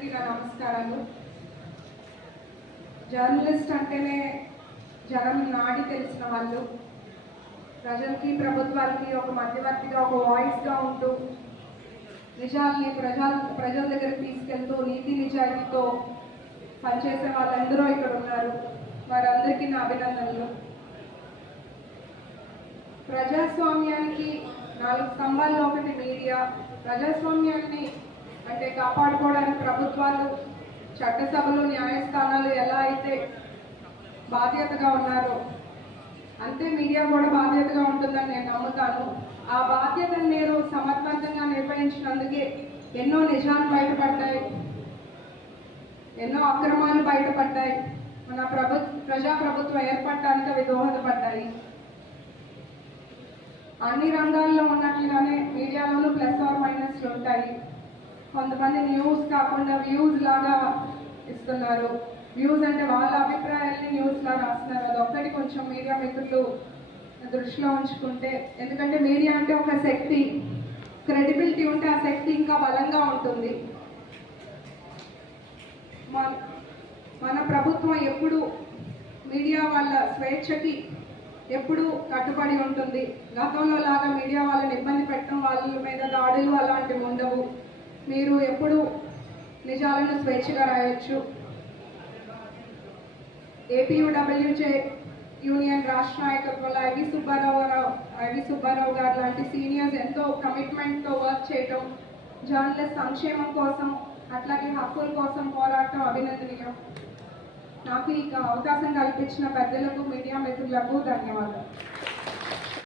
అందరికీ నా నమస్కారాలు. జర్నలిస్ట్ అంటేనే జనం నాడి తెలిసిన వాళ్ళు. ప్రజలకి ప్రభుత్వాలకి ఒక మధ్యవర్తిగా ఒక వాయిస్గా ఉంటూ నిజాల్ని ప్రజా ప్రజల దగ్గరికి తీసుకెళ్తూ నీతి నిజాయితీతో పనిచేసే వాళ్ళందరూ ఇక్కడ ఉన్నారు. వారందరికీ నా అభినందనలు. ప్రజాస్వామ్యానికి నాలుగు స్తంభాల్లో ఒకటి మీడియా. ప్రజాస్వామ్యాన్ని కాపాడుకోవడానికి ప్రభుత్వాలు చట్టసభలు న్యాయస్థానాలు ఎలా అయితే బాధ్యతగా ఉన్నారో అంతే మీడియా కూడా బాధ్యతగా ఉంటుందని నేను నమ్ముతాను. ఆ బాధ్యతను నేను సమర్థవంతంగా నిర్వహించినందుకే ఎన్నో నిజాలు బయటపడ్డాయి. ఎన్నో అక్రమాలు బయటపడ్డాయి. మన ప్రభు ప్రజాప్రభుత్వం ఏర్పడటానికి అవి దోహదపడ్డాయి. అన్ని రంగాల్లో ఉన్నట్లుగానే మీడియాలోనూ ప్లస్ ఆర్ మైనస్లు ఉంటాయి. కొంతమంది న్యూస్ కాకుండా వ్యూస్ లాగా ఇస్తున్నారు. వ్యూస్ అంటే వాళ్ళ అభిప్రాయాల్ని న్యూస్లా రాస్తున్నారు. అదొక్కటి కొంచెం మీడియా మిత్రులు దృష్టిలో ఉంచుకుంటే. ఎందుకంటే మీడియా అంటే ఒక శక్తి. క్రెడిబిలిటీ ఉంటే ఆ శక్తి ఇంకా బలంగా ఉంటుంది. మన మన ప్రభుత్వం ఎప్పుడు మీడియా వాళ్ళ స్వేచ్ఛకి ఎప్పుడు కట్టుబడి ఉంటుంది. గతంలో లాగా మీడియా వాళ్ళని ఇబ్బంది పెట్టడం వాళ్ళ మీద దాడులు అలాంటివి ఉండవు. మీరు ఎప్పుడు నిజాలను స్వేచ్ఛగా రాయొచ్చు? ఏపీయూడబ్ల్యూజే యూనియన్ రాష్ట్ర నాయకత్వంలో ఐవి సుబ్బారావు రావు ఐవి సుబ్బారావు గారు లాంటి సీనియర్స్ ఎంతో కమిట్మెంట్తో వర్క్ చేయటం జర్నలిస్ట్ సంక్షేమం కోసం అట్లాగే హక్కుల కోసం పోరాటం అభినందనీయం. నాకు ఈ అవకాశం కల్పించిన పెద్దలకు మీడియా మిత్రులకు ధన్యవాదాలు.